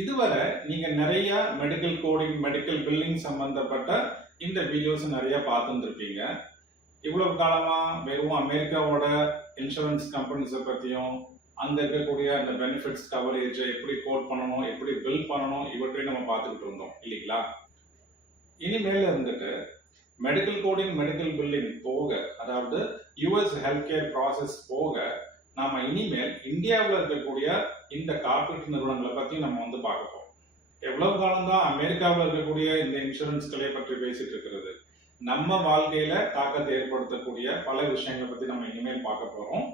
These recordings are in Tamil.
இதுவரை நீங்க நிறைய மெடிக்கல் கோடிங் மெடிக்கல் பில்லிங் சம்பந்தப்பட்ட இந்த வீடியோஸ் நிறைய பார்த்துருப்பீங்க. இவ்வளவு காலமா வெறும் அமெரிக்காவோட இன்சூரன்ஸ் கம்பெனிஸை பத்தியும் அங்க இருக்கக்கூடிய அந்த பெனிஃபிட்ஸ் கவரேஜை எப்படி கோட் பண்ணணும், எப்படி பில் பண்ணணும், இவற்றையும் நம்ம பார்த்துக்கிட்டு இருந்தோம் இல்லைங்களா? இனிமேல இருந்துட்டு மெடிக்கல் கோடிங் மெடிக்கல் பில்லிங் போக, அதாவது யூஎஸ் ஹெல்த் கேர் ப்ராசஸ் போக, நாம இனிமேல் இந்தியாவில் இருக்கக்கூடிய இந்த காப்பீட்டு நிறுவனங்களை பத்தி நம்ம பார்க்க போறோம். எவ்வளவு காலம் தான் அமெரிக்காவில் இருக்கக்கூடிய இந்த இன்சூரன்ஸ்களை பற்றி பேசிட்டு இருக்கிறது? நம்ம வாழ்க்கையில தாக்கத்தை ஏற்படுத்தக்கூடிய பல விஷயங்களை பத்தி நம்ம இனிமேல் பார்க்க போறோம்.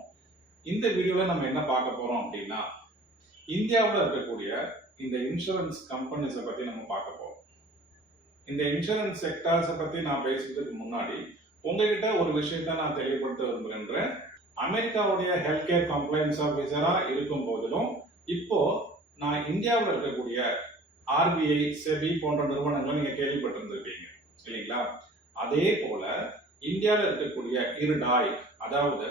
இந்த வீடியோல நம்ம என்ன பார்க்க போறோம் அப்படின்னா, இந்தியாவில் இருக்கக்கூடிய இந்த இன்சூரன்ஸ் கம்பெனிஸை பத்தி நம்ம பார்க்க போறோம். இந்த இன்சூரன்ஸ் செக்டார்ஸை பத்தி நான் பேசுறதுக்கு முன்னாடி உங்ககிட்ட ஒரு விஷயத்த நான் தெளிவுபடுத்த விரும்புகின்றேன். அமெரிக்காவுடைய ஹெல்த் கேர் கம்ப்ளைன்ஸ் ஆஃபீஸரா இருக்கும் போதிலும் இப்போ நான் இந்தியாவில் இருக்கக்கூடிய ஆர்பிஐ, செபி போன்ற நிறுவனங்களை நீங்க கேள்விப்பட்டிருந்திருப்பீங்க இல்லைங்களா? அதே போல இந்தியாவில் இருக்கக்கூடிய IRDAI, அதாவது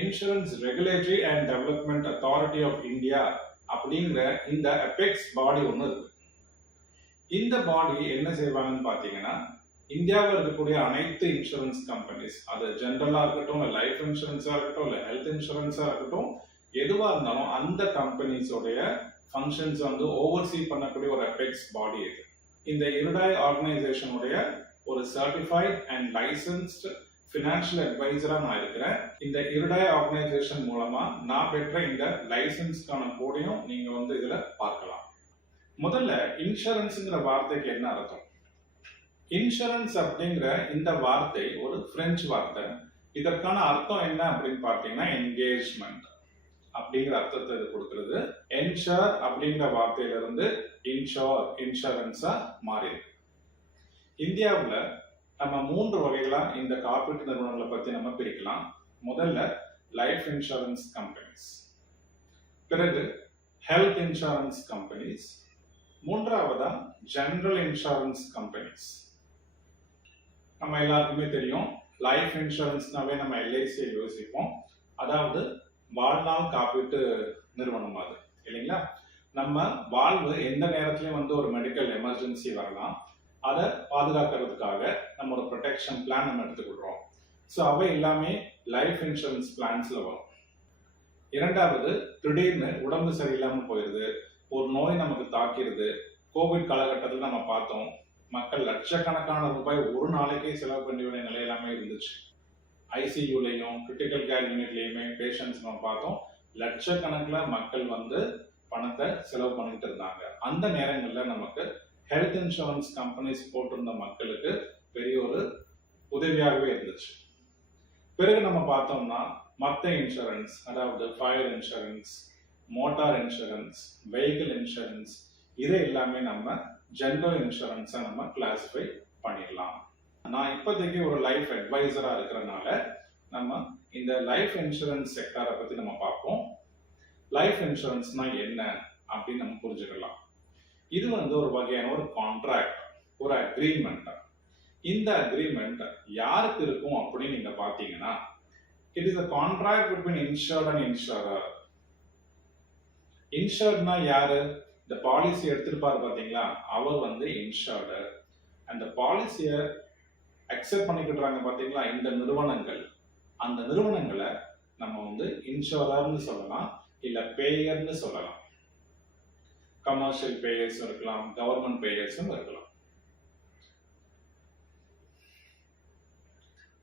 insurance regulatory and development authority of India அப்படிங்கிற இந்த அபெக்ஸ் பாடி ஒன்று இருக்கு. இந்த பாடி என்ன செய்வாங்கன்னு பாத்தீங்கன்னா, இந்தியாவில் இருக்கக்கூடிய அனைத்து இன்சூரன்ஸ் கம்பெனிஸ், அது ஜென்ரலா இருக்கட்டும், இல்லை லைஃப் இன்சூரன்ஸா இருக்கட்டும், இல்லை ஹெல்த் இன்சூரன்ஸா இருக்கட்டும், எதுவா இருந்தாலும் அந்த கம்பெனிஸோடைய ஃபங்க்ஷன்ஸ் ஓவர்சீ பண்ணக்கூடிய ஒரு அபெக்ஸ் பாடி இது. இந்த IRDAI ஆர்கனைசேஷனுடைய ஒரு சர்டிஃபைட் அண்ட் லைசன்ஸ்டு ஃபினான்ஷியல் அட்வைசரா நான் இருக்கிறேன். இந்த IRDAI ஆர்கனைசேஷன் மூலமா நான் பெற்ற இந்த லைசன்ஸ்க்கான கோடையும் நீங்க இதுல பார்க்கலாம். முதல்ல இன்சூரன்ஸ்ங்கிற வார்த்தைக்கு என்ன அர்த்தம்? இன்சூரன்ஸ் அப்படிங்கிற இந்த வார்த்தை ஒரு பிரெஞ்சு வார்த்தை. இதற்கான அர்த்தம் என்ன அப்படின்னு பார்த்தீங்கன்னா, என்கேஜ்மெண்ட் அப்படிங்கிற அர்த்தத்தை இது கொடுக்கிறது. என்ஷூர் அப்படிங்கிற வார்த்தையிலிருந்து இன்சூரன்ஸா மாறி இருக்கு. இந்தியாவில் நம்ம 3 வகைகளா இந்த காப்பீட்டு நிறுவனங்களை பத்தி நம்ம பிரிக்கலாம். முதல்ல லைஃப் இன்சூரன்ஸ் கம்பெனிஸ், பிறகு ஹெல்த் இன்சூரன்ஸ் கம்பெனிஸ், மூன்றாவதா ஜெனரல் இன்சூரன்ஸ் கம்பெனிஸ். நம்ம எல்லாருக்குமே தெரியும், லைஃப் இன்சூரன்ஸ்னாவே நம்ம LIC யோசிப்போம். அதாவது வாழ்நாள் காப்பீட்டு நிறுவனம் அது இல்லைங்களா? நம்ம வாழ்வு எந்த நேரத்திலயும் ஒரு மெடிக்கல் எமர்ஜென்சி வரலாம், அதை பாதுகாக்கிறதுக்காக நம்ம ஒரு ப்ரொடெக்ஷன் பிளான் நம்ம எடுத்துக்கிடுறோம். ஸோ அவை எல்லாமே லைஃப் இன்சூரன்ஸ் பிளான்ஸ்ல வரும். இரண்டாவது, திடீர்னு உடம்பு சரியில்லாமல் போயிடுது, ஒரு நோய் நமக்கு தாக்கிடுது. கோவிட் காலகட்டத்தில் நம்ம பார்த்தோம், மக்கள் லட்சக்கணக்கான ரூபாய் ஒரு நாளைக்கே செலவு பண்ண வேண்டிய நிலை எல்லாமே இருந்துச்சு. ஐசியூலையும் கிரிட்டிக்கல் கேர் யூனிட்லயுமே பேஷண்ட்ஸ் நம்ம பார்த்தோம், லட்சக்கணக்கில் மக்கள் பணத்தை செலவு பண்ணிட்டு இருந்தாங்க. அந்த நேரங்களில் நமக்கு ஹெல்த் இன்சூரன்ஸ் கம்பெனிஸ் போட்டிருந்த மக்களுக்கு பெரிய ஒரு உதவியாகவே இருந்துச்சு. பிறகு நம்ம பார்த்தோம்னா மற்ற இன்சூரன்ஸ், அதாவது fire insurance, motor insurance, vehicle insurance, இதை எல்லாமே நம்ம ஜெனரல் இன்சூரன்ஸை நம்ம கிளாசிஃபை பண்ணிடலாம். நான் இப்போதைக்கு ஒரு லைஃப் அட்வைசரா இருக்கிறதுனால நம்ம இந்த லைஃப் இன்சூரன்ஸ் செக்டாரை பத்தி நம்ம பார்ப்போம். லைஃப் இன்சூரன்ஸ்னா என்ன அப்படின்னு நம்ம புரிஞ்சுக்கலாம். இது ஒரு வகையான ஒரு கான்ட்ராக்ட், ஒரு அக்ரிமெண்ட். இந்த அக்ரிமெண்ட் யாருக்கு இருக்கும் அப்படின்னு நீங்க பாத்தீங்கன்னா, it is a contract between insured and insurer. இன்சூர்ட்னா யாரு? இந்த பாலிசி எடுத்திருப்பாரு பாத்தீங்களா, அவர் இன்சூர்டு. அந்த பாலிசியை அக்செப்ட் பண்ணிக்கிட்டாங்க பாத்தீங்களா இந்த நிறுவனங்கள். அந்த நிறுவனங்களை நம்ம இன்சூரர்னு சொல்லலாம், இல்ல பேயர்னு சொல்லலாம். கமர்ஷியல் பேயர்ஸ் இருக்கலாம், கவர்மெண்ட் பேயர்ஸும் இருக்கலாம்.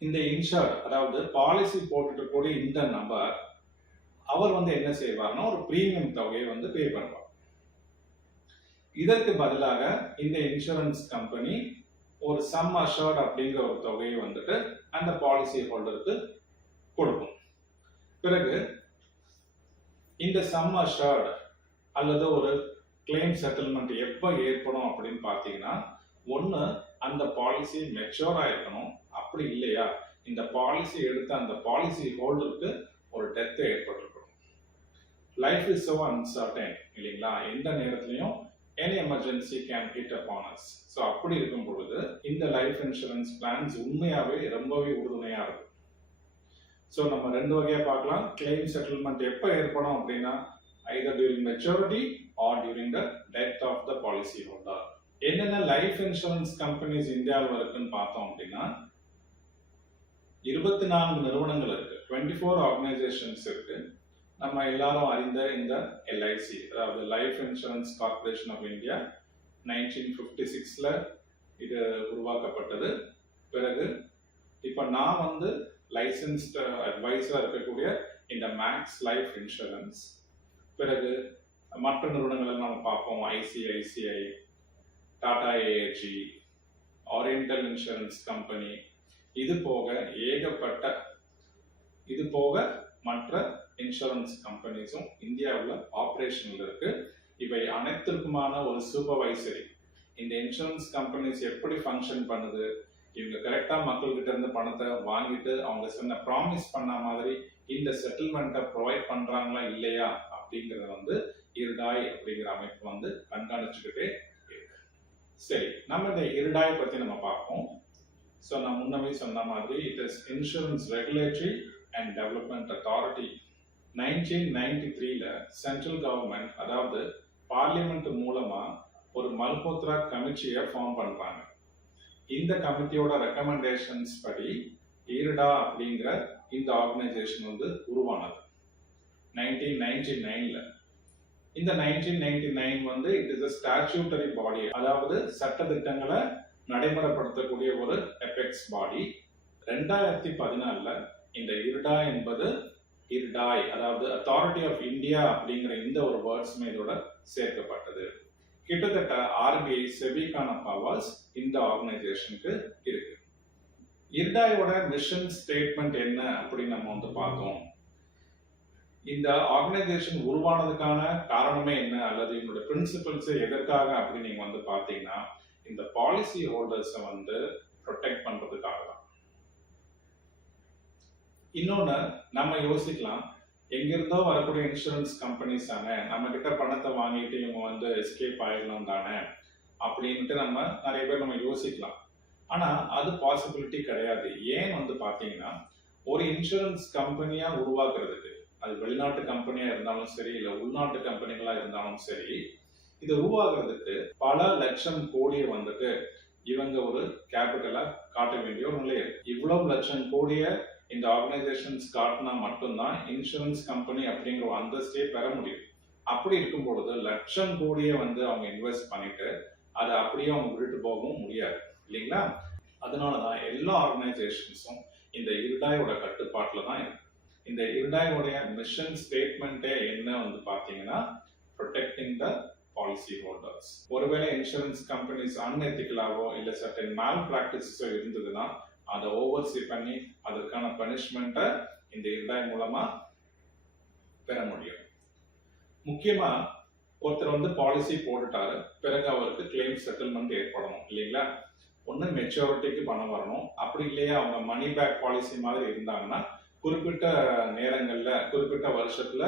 இந்த இன்சூர்ட், அதாவது பாலிசி போட்டுட்டு கூடிய இந்த நபர், அவர் என்ன செய்வார்னா ஒரு பிரீமியம் தொகையை பே பண்ணுவார். இதற்கு பதிலாக இந்த இன்சூரன்ஸ் கம்பெனி ஒரு சம் அஷர்ட் அப்படிங்கிற ஒரு தொகையை அந்த பாலிசி ஹோல்டருக்கு கொடுக்கும். பிறகு இந்த சம் அஷர்ட் அல்லது ஒரு கிளைம் செட்டில்மெண்ட் எப்போ ஏற்படும் அப்படின்னு பார்த்தீங்கன்னா, ஒன்று அந்த பாலிசி மெச்சூர் ஆயிருக்கணும், அப்படி இல்லையா இந்த பாலிசி எடுத்த அந்த பாலிசி ஹோல்டருக்கு ஒரு டெத் ஏற்பட்டிருக்கணும். லைஃப் இஸ் so uncertain இல்லைங்களா? எந்த நேரத்திலையும் any emergency can hit upon us. So அப்படி இருக்கும் பொழுது இந்த லைஃப் இன்சூரன்ஸ் பிளான்ஸ் உண்மையாவே ரொம்பவே உறுதுணையா இருக்கும். ஸோ நம்ம 2 வகையா பார்க்கலாம். கிளைம் செட்டில்மெண்ட் எப்போ ஏற்படும் அப்படின்னா, either during maturity or during the death of the policy holder. என்னென்ன லைஃப் இன்சூரன்ஸ் கம்பெனிஸ் இந்தியாவில் இருக்குன்னு பார்த்தோம் அப்படின்னா 24 நிறுவனங்கள் இருக்கு, 24 ஆர்கனைசேஷன்ஸ் இருக்கு. நம்ம எல்லாரும் அறிந்த இந்த LIC, அதாவது life insurance corporation of India 1956ல இது உருவாக்கப்பட்டது. பிறகு இப்போ நான் வந்து லைசன்ஸ்டு அட்வைசராக இருக்கக்கூடிய இந்த மேக்ஸ் லைஃப் இன்சூரன்ஸ். பிறகு மற்ற நிறுவனங்கள் நம்ம பார்ப்போம், ICICI, Tata AAG, oriental insurance company, இது போக மற்ற இன்சூரன்ஸ் கம்பெனிஸும் இந்தியாவில் ஆப்ரேஷனில் இருக்கு. இவை அனைத்திற்குமான ஒரு சூப்பர்வைசரி, இந்த இன்சூரன்ஸ் கம்பெனிஸ் எப்படி ஃபங்க்ஷன் பண்ணுது, இவங்க கரெக்டாக மக்கள்கிட்ட இருந்து பணத்தை வாங்கிட்டு அவங்க சொன்ன ப்ராமிஸ் பண்ண மாதிரி இந்த செட்டில்மெண்ட்டை ப்ரொவைட் பண்ணுறாங்களா இல்லையா அப்படிங்கிறத வந்து IRDAI அப்படிங்கிற அமைப்பு வந்து கண்காணிச்சுக்கிட்டே இருக்கு. சரி, நம்ம இந்த IRDAI பற்றி நம்ம பார்ப்போம். ஸோ நான் முன்னவே சொன்ன மாதிரி it is insurance regulatory and development authority. 1993ல சென்ட்ரல் கவர்மெண்ட், அதாவது பார்லிமெண்ட் மூலமா ஒரு மல்ஹோத்ரா கமிட்டியை ஃபார்ம் பண்றாங்க. இந்த கமிட்டியோட ரெக்கமெண்டேஷன்ஸ் படி IRDA அப்படிங்கிற இந்த ஆர்கனைசேஷன் வந்து உருவானது 1999ல. இந்த 1999 வந்து it is a statutory body, அதாவது சட்ட திட்டங்களை நடைமுறைப்படுத்தக்கூடிய ஒரு எபெக்ஸ் பாடி. 2014ல இந்த IRDA என்பது IRDAI, அதாவது அத்தாரிட்டி ஆஃப் இந்தியா அப்படிங்கிற இந்த ஒரு வேர்ட்ஸ்மே இதோட சேர்க்கப்பட்டது. கிட்டத்தட்ட RBI செபிக்கான பவர்ஸ் இந்த ஆர்கனைசேஷனுக்கு இருக்கு. IRDAIயோட மிஷன் ஸ்டேட்மெண்ட் என்ன அப்படின்னு நம்ம வந்து பார்த்தோம். இந்த ஆர்கனைசேஷன் உருவானதுக்கான காரணமே என்ன, அல்லது இதோட பிரின்சிபல்ஸ் எதற்காக அப்படின்னு நீங்க வந்து பார்த்தீங்கன்னா, இந்த பாலிசி ஹோல்டர்ஸை வந்து ப்ரொடெக்ட் பண்றதுக்காக தான். இன்னொன்று நம்ம யோசிக்கலாம், எங்கிருந்தோ வரக்கூடிய இன்சூரன்ஸ் கம்பெனிஸ் தானே, நம்ம கிட்ட பணத்தை வாங்கிட்டு இவங்க வந்து எஸ்கேப் ஆயிடலாம் தானே அப்படின்ட்டு நம்ம நிறைய பேர் நம்ம யோசிக்கலாம். ஆனால் அது பாசிபிலிட்டி கிடையாது. ஏன் வந்து பார்த்தீங்கன்னா, ஒரு இன்சூரன்ஸ் கம்பெனியாக உருவாக்குறதுக்கு, அது வெளிநாட்டு கம்பெனியாக இருந்தாலும் சரி, இல்லை உள்நாட்டு கம்பெனிகளாக இருந்தாலும் சரி, இது உருவாக்குறதுக்கு பல லட்சம் கோடியை வந்துட்டு இவங்க ஒரு கேபிட்டலை காட்ட வேண்டிய ஒரு நிலை இருக்கு. இவ்வளவு லட்சம் கோடியை இந்த ஆர்கனைசேஷன்ஸ் காட்டினா மட்டும்தான் இன்சூரன்ஸ் கம்பெனி அப்படிங்கிற அந்தஸ்தே பெற முடியும். அப்படி இருக்கும் பொழுது லட்சம் கோடியை வந்து அவங்க இன்வெஸ்ட் பண்ணிட்டு அதை அப்படியே அவங்க விட்டுட்டு போகவும் முடியாது இல்லைங்களா? அதனாலதான் எல்லா ஆர்கனைசேஷன்ஸும் இந்த IRDAIயோட கட்டுப்பாட்டில் தான் இருக்கு. இந்த IRDAIயோடைய மிஷன் ஸ்டேட்மெண்ட்டே என்ன வந்து பார்த்தீங்கன்னா, ப்ரொடெக்டிங் த பாலிசி ஹோல்டர்ஸ். ஒருவேளை இன்சூரன்ஸ் கம்பெனிஸ் அன்எத்திக்கலாவோ இல்லை சர்டன் மேல் பிராக்டிஸஸோ இருந்ததுன்னா அதை ஓவர்சி பண்ணி அதற்கான பனிஷ்மெண்ட்டை இந்த IRDAI மூலமா பெற முடியும். முக்கியமா ஒருத்தர் வந்து பாலிசி போட்டுட்டாரு, பிறகு அவருக்கு கிளைம் செட்டில்மெண்ட் ஏற்படணும் இல்லைங்களா? ஒன்று மெச்சூரிட்டிக்கு பணம் வரணும், அப்படி இல்லையா அவங்க மணி பேக் பாலிசி மாதிரி இருந்தாங்கன்னா குறிப்பிட்ட நேரங்களில் குறிப்பிட்ட வருஷத்துல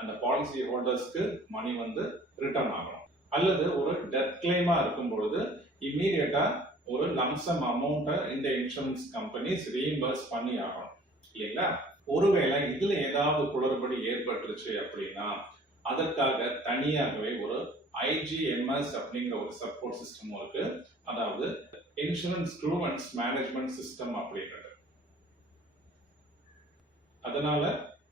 அந்த பாலிசி ஹோல்டர்ஸ்க்கு மணி வந்து ரிட்டர்ன் ஆகணும். அல்லது ஒரு டெத் கிளைமா இருக்கும் பொழுது இம்மீடியட்டா ஒரு லம்சம் அமௌண்ட்டை இந்த இன்சூரன்ஸ் கம்பெனிஸ் ரீஇம்பர்ஸ் பண்ணி ஆகணும் இல்லைங்களா? ஒருவேளை இதுல ஏதாவது குளறுபடி ஏற்பட்டுருச்சு அப்படின்னா அதற்காக தனியாகவே ஒரு IGMS அப்படிங்கிற ஒரு சப்போர்ட் சிஸ்டம் இருக்கு, அதாவது இன்சூரன்ஸ் க்ரூவன்ஸ் மேனேஜ்மெண்ட் சிஸ்டம் அப்படிங்கிறது. அதனால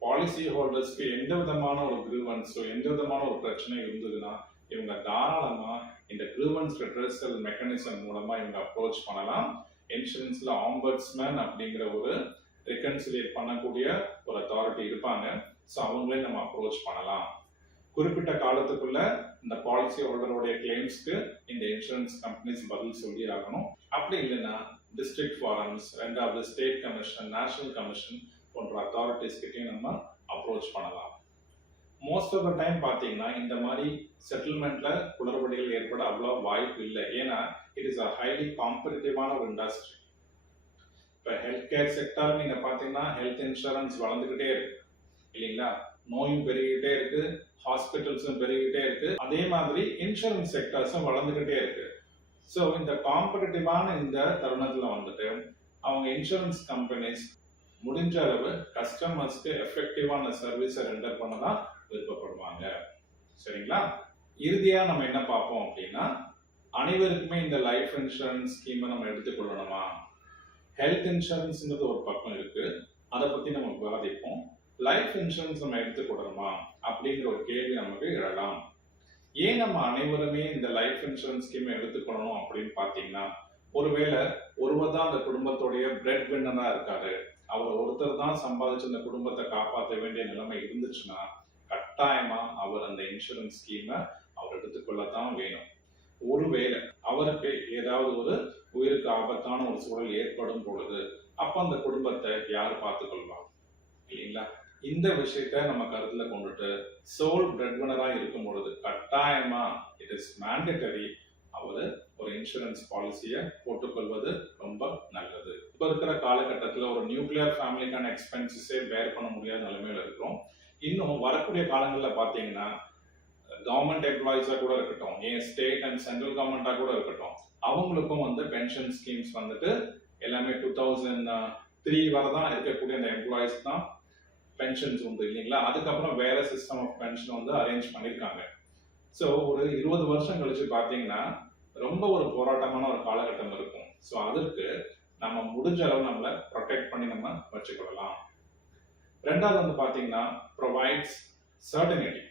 பாலிசி ஹோல்டர்ஸ்க்கு எந்த விதமான ஒரு க்ரீவன்ஸோ எந்த விதமான ஒரு பிரச்சனை இருந்ததுன்னா இவங்க தாராளமா இந்த க்ரீவன்ஸ் ரெட்ரஸல் மெக்கானிசம் மூலமா இவங்க அப்ரோச் பண்ணலாம். இன்சூரன்ஸ்ல ஆம்பர்ட்ஸ்மேன் அப்படிங்கிற ஒரு ரெகன்சிலியேட் பண்ணக்கூடிய ஒரு அத்தாரிட்டி இருப்பாங்க. ஸோ அவங்களே நம்ம அப்ரோச் பண்ணலாம். குறிப்பிட்ட காலத்துக்குள்ள இந்த பாலிசி ஹோல்டருடைய கிளைம்ஸ்க்கு இந்த இன்சூரன்ஸ் கம்பெனிஸ் பதில் சொல்லி ஆகணும். அப்படி இல்லைன்னா டிஸ்ட்ரிக்ட் ஃபாரம்ஸ், ரெண்டாவது ஸ்டேட் கமிஷன், நேஷனல் கமிஷன் போன்ற அத்தாரிட்டிஸ் கிட்டையும் நம்ம அப்ரோச் பண்ணலாம். மோஸ்ட் ஆஃப் த டைம் பார்த்தீங்கன்னா இந்த மாதிரி செட்டில்மெண்ட்ல குளறுபடிகள் ஏற்பட அவ்வளோ வாய்ப்பு இல்லை. ஏன்னா இட் இஸ் அ ஹைலி காம்படிட்டிவான ஒரு இண்டஸ்ட்ரி. இப்போ ஹெல்த் கேர் செக்டர் நீங்க பார்த்தீங்கன்னா ஹெல்த் இன்சூரன்ஸ் வளர்ந்துகிட்டே இருக்கு இல்லைங்களா? நோயும் பெருகிட்டே இருக்கு, ஹாஸ்பிட்டல்ஸும் பெருகிட்டே இருக்கு, அதே மாதிரி இன்சூரன்ஸ் செக்டர்ஸும் வளர்ந்துகிட்டே இருக்கு. ஸோ இந்த காம்படிட்டிவான இந்த தருணத்தில் வந்துட்டு அவங்க இன்சூரன்ஸ் கம்பெனிஸ் முடிஞ்ச அளவு கஸ்டமர்ஸ்க்கு எஃபெக்டிவான சர்வீஸை ரெண்டர் பண்ண தான் விருப்பப்படுவாங்க. சரிங்களா? இறுதியா நம்ம என்ன பார்ப்போம் அப்படின்னா, அனைவருக்குமே இந்த லைஃப் இன்சூரன்ஸ் ஸ்கீமை நம்ம எடுத்துக்கொள்ளணுமா, ஹெல்த் இன்சூரன்ஸ்ங்கிறது ஒரு பக்கம் இருக்கு, அதை பத்தி நம்ம விவாதிப்போம். லைஃப் இன்சூரன்ஸ் நம்ம எடுத்துக்கொள்ளணுமா அப்படிங்கிற ஒரு கேள்வி நமக்கு எழலாம். ஏன் நம்ம அனைவருமே இந்த லைஃப் இன்சூரன்ஸ் ஸ்கீமை எடுத்துக்கொள்ளணும் அப்படின்னு பார்த்தீங்கன்னா, ஒருவேளை ஒருவர் தான் அந்த குடும்பத்துடைய பிரெட் வின்னரா இருக்காரு, அவர் ஒருத்தர் தான் சம்பாதிச்சு அந்த குடும்பத்தை காப்பாற்ற வேண்டிய நிலைமை இருந்துச்சுன்னா கட்டாயமா அவர் அந்த இன்சூரன்ஸ் ஸ்கீமை அவர் எடுத்துக்கொள்ளத்தான் வேணும். ஒருவேளை அவருக்கு ஏதாவது ஒரு உயிருக்கு ஆபத்தான ஒரு சூழல் ஏற்படும் பொழுது அப்ப அந்த குடும்பத்தை யார் பார்த்துக்கொள்வாங்க இல்லைங்களா? இந்த விஷயத்த நம்ம கருத்துல கொண்டுட்டு சோல் பிரெட் வினரா இருக்கும் பொழுது கட்டாயமா இட் இஸ் மேண்டேட்டரி அவரு ஒரு இன்சூரன்ஸ் பாலிசியை போட்டுக்கொள்வது ரொம்ப நல்லது. இப்ப இருக்கிற காலகட்டத்தில் ஒரு நியூக்ளியர் ஃபேமிலிக்கான எக்ஸ்பென்சஸே பேர் பண்ண முடியாத நிலைமையில இருக்கிறோம். இன்னும் வரக்கூடிய காலங்களில் பார்த்தீங்கன்னா கவர்மெண்ட் எம்ப்ளாயிஸா கூட இருக்கட்டும், ஏன் ஸ்டேட் அண்ட் சென்ட்ரல் கவர்மெண்டா கூட இருக்கட்டும், அவங்களுக்கும் வந்து பென்ஷன் ஸ்கீம்ஸ் வந்துட்டு எல்லாமே 2003 வரை தான் இருக்கக்கூடிய அந்த எம்ப்ளாயிஸ் தான் பென்ஷன்ஸ் உண்டு இல்லைங்களா? அதுக்கப்புறம் வேற சிஸ்டம் ஆஃப் பென்ஷன் வந்து அரேஞ்ச் பண்ணியிருக்காங்க. ஸோ ஒரு 20 வருஷம் கழிச்சு பார்த்தீங்கன்னா ரொம்ப ஒரு போராட்டமான ஒரு காலகட்டம் இருக்கும். ஸோ அதற்கு நம்ம முடிஞ்ச அளவு நம்மளை ப்ரொடெக்ட் பண்ணி நம்ம வச்சுக்கொள்ளலாம். ரெண்டாவது வந்து பார்த்தீங்கன்னா ப்ரொவைட்ஸ் சர்டனிட்டி.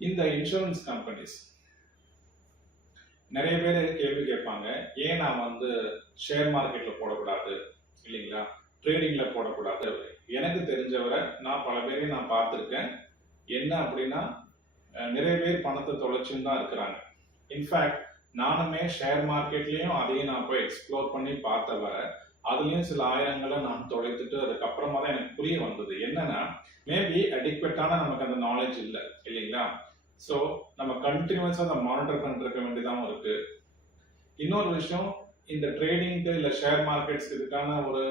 இந்த இன்சூரன்ஸ் கம்பெனிஸ் நிறைய பேர் கேள்வி கேட்பாங்க, ஏன் நான் வந்து ஷேர் மார்க்கெட்ல போடக்கூடாது இல்லைங்களா, ட்ரேடிங்ல போடக்கூடாது. எனக்கு தெரிஞ்சவரை நான் பல பேரையும் நான் பார்த்துருக்கேன். என்ன அப்படின்னா நிறைய பேர் பணத்தை தொலைச்சுன்னு தான் இருக்கிறாங்க. இன்ஃபேக்ட் நானுமே ஷேர் மார்க்கெட்லயும் அதையும் நான் போய் எக்ஸ்ப்ளோர் பண்ணி பார்த்தவரை அதுலயும் சில ஆயிரங்களை நான் தொலைத்துட்டு அதுக்கப்புறமா தான் எனக்கு புரிய வந்தது. என்னன்னா மேபி அடிக்வெட்டான நமக்கு அந்த நாலேஜ் இல்லை இல்லைங்களா? ஸோ நம்ம கண்டினியூஸா அதை மானிட்டர் பண்ணிட்டு இருக்க வேண்டியதாகவும் இருக்கு. இன்னொரு விஷயம், இந்த ட்ரேடிங்க்கு இல்லை ஷேர் மார்க்கெட்ஸ் இதுக்கான ஒரு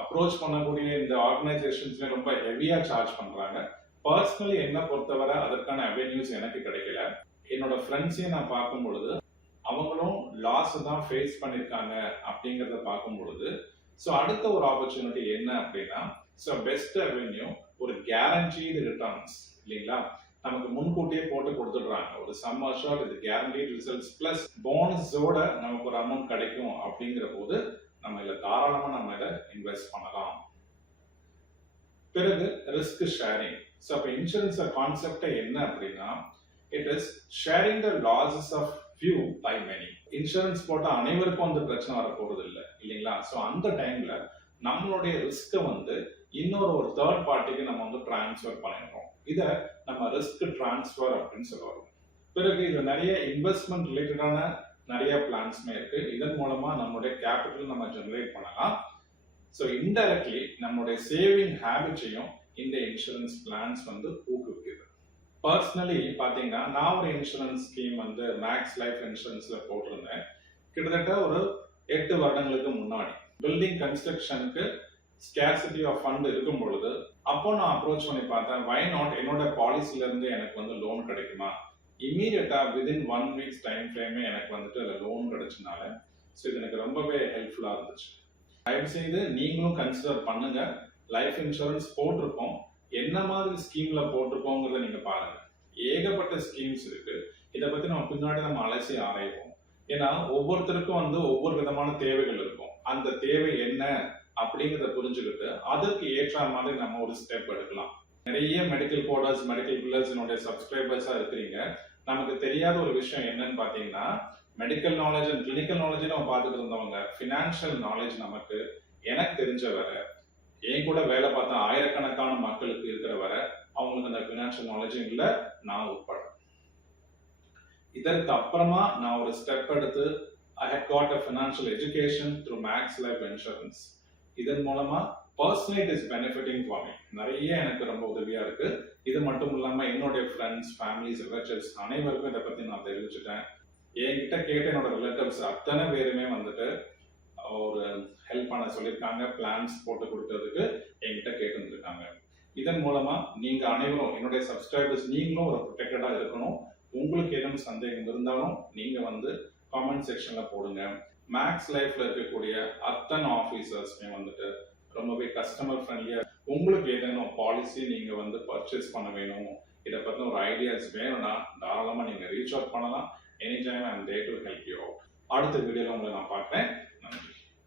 அப்ரோச் பண்ணக்கூடிய இந்த ஆர்கனைசேஷன்ஸ்ல ரொம்ப ஹெவியா சார்ஜ் பண்றாங்க. பர்சனலி என்ன பொறுத்தவரை அதற்கான அவென்யூஸ் எனக்கு கிடைக்கல. என்னோட ஃப்ரெண்ட்ஸையும் நான் பார்க்கும் பொழுது அவங்களும் லாஸ் தான் ஃபேஸ் பண்ணியிருக்காங்க அப்படிங்கிறத பார்க்கும் பொழுது ஸோ அடுத்த ஒரு ஆப்பர்ச்சுனிட்டி என்ன அப்படின்னா, ஸோ பெஸ்ட் அவென்யூ ஒரு கேரண்டீடு ரிட்டர்ன்ஸ் இல்லைங்களா, நமக்கு முன்கூட்டியே போட்டு கொடுத்துடுறாங்க. ஒரு சம் அஷ்யூர்ட் இது கேரண்டீட் ரிசல்ட்ஸ் பிளஸ் போனஸோட நமக்கு ஒரு அமௌண்ட் கிடைக்கும் அப்படிங்கிற போது நம்ம இதில் தாராளமா நம்ம இதை இன்வெஸ்ட் பண்ணலாம். பிறகு ரிஸ்க் ஷேரிங். ஸோ அப்போ இன்சூரன்ஸ் கான்செப்ட் என்ன அப்படின்னா, it is sharing the losses of few by many. Insurance போட்ட அனைவருக்கும் வந்து பிரச்சனை வர போறது இல்லை இல்லைங்களா? ஸோ அந்த டைம்ல நம்மளுடைய ரிஸ்கை வந்து ஒரு தேர்ட் பார்ட்டிக்கு நம்ம வந்து டிரான்ஸ்ஃபர் பண்ணிடுறோம். இதை நம்ம ரிஸ்க் டிரான்ஸ்ஃபர் அப்படின்னு சொல்லுவாங்க. பிறகு இது நிறைய இன்வெஸ்ட்மெண்ட் ரிலேட்டடான நிறைய பிளான்ஸ்மே இருக்கு. இதன் மூலமா நம்மளுடைய கேபிட்டல் நம்ம ஜெனரேட் பண்ணலாம். ஸோ இன்டைரக்ட்லி நம்மளுடைய சேவிங் ஹேபிட்ஸையும் இந்த இன்சூரன்ஸ் பிளான்ஸ் வந்து ஊக்குவிக்குது. பர்சனலி பார்த்தீங்கன்னா நான் ஒரு இன்சூரன்ஸ் ஸ்கீம் வந்து மேக்ஸ் லைஃப் இன்சூரன்ஸ்ல போட்டிருந்தேன். கிட்டத்தட்ட ஒரு 8 வருடங்களுக்கு முன்னாடி பில்டிங் கன்ஸ்ட்ரக்ஷனுக்கு ஸ்கேர்சிட்டி ஆஃப் ஃபண்ட் இருக்கும் பொழுது அப்போ நான் அப்ரோச் பண்ணி பார்த்தேன், வை நாட் என்னோட பாலிசில இருந்து எனக்கு வந்து லோன் கிடைக்குமா. இமீடியட்டா விதின் 1 week டைம் ஃப்ரேமே எனக்கு வந்துட்டு அதில் லோன் கிடைச்சனால ஸோ இது எனக்கு ரொம்பவே ஹெல்ப்ஃபுல்லா இருந்துச்சு. தயவு செய்து நீங்களும் கன்சிடர் பண்ணுங்க. லைஃப் இன்சூரன்ஸ் போட்டிருக்கோம், என்ன மாதிரி ஸ்கீம்ல போட்டிருக்கோங்கிறத நீங்க பாருங்க. ஏகப்பட்ட ஸ்கீம்ஸ் இருக்கு. இதை பத்தி நம்ம பின்னாடி நம்ம அலசி ஆராய்வோம். ஏன்னா ஒவ்வொருத்தருக்கும் வந்து ஒவ்வொரு விதமான தேவைகள் இருக்கும். அந்த தேவை என்ன அப்படிங்கிறத புரிஞ்சுக்கிட்டு அதற்கு ஏற்ற மாதிரி நம்ம ஒரு ஸ்டெப் எடுக்கலாம். நிறைய மெடிக்கல் கோடர்ஸ் மெடிக்கல் பில்லர்ஸ் என்னுடைய சப்ஸ்கிரைபர்ஸா இருக்கிறீங்க. நமக்கு தெரியாத ஒரு விஷயம் என்னன்னு பாத்தீங்கன்னா, medical knowledge and clinical knowledge நம்ம பார்த்துட்டு இருந்தவங்க ஃபினான்ஷியல் நாலேஜ் நமக்கு எனக்கு தெரிஞ்ச வரை என் கூட வேலை பார்த்த ஆயிரக்கணக்கான மக்களுக்கு இருக்கிற வரை அவங்களுக்கு அந்த ஃபினான்ஷியல் நாலேஜும் இல்லை, நான் உட்பட. இதற்கு அப்புறமா நான் ஒரு ஸ்டெப் எடுத்து I had got a financial education through Max Life Insurance. இதன் மூலமா personally it is benefiting for me. நிறைய எனக்கு ரொம்ப உதவியா இருக்கு. இது மட்டும் இல்லாம என்னுடைய ஃப்ரெண்ட்ஸ், ஃபேமிலிஸ், ரிலேட்டிவ்ஸ் அனைவருக்கும் இதை பத்தி நான் தெரிவிச்சுட்டேன். என்கிட்ட கேட்ட என்னோட ரிலேட்டிவ்ஸ் அத்தனை பேருமே வந்துட்டு ஒரு ஹெல்ப் பண்ண சொல்லியிருக்காங்க, பிளான்ஸ் போட்டு கொடுக்கறதுக்கு என்கிட்ட கேட்டுருந்துருக்காங்க. இதன் மூலமா நீங்க அனைவரும் என்னுடைய சப்ஸ்கிரைபர்ஸ் நீங்களும் ஒரு ப்ரொடெக்டடா இருக்கணும். உங்களுக்கு ஏதும் சந்தேகம் இருந்தாலும் நீங்க வந்து காமெண்ட் செக்ஷன்ல போடுங்க. மேக்ஸ் லைஃப்ல இருக்கக்கூடிய அத்தனை ஆஃபீஸர்ஸ்மே வந்துட்டு ரொம்பவே கஸ்டமர் ஃப்ரெண்ட்லியா. உங்களுக்கு ஏதேனும் பாலிசி நீங்க வந்து பர்ச்சேஸ் பண்ண வேணும், இதை பத்தின ஒரு ஐடியாஸ் வேணும்னா தாராளமா நீங்க ரீச் அவுட் பண்ணலாம். Any time I am there to help you out. அடுத்த வீடியோல உங்களை நான் பார்க்குறேன்.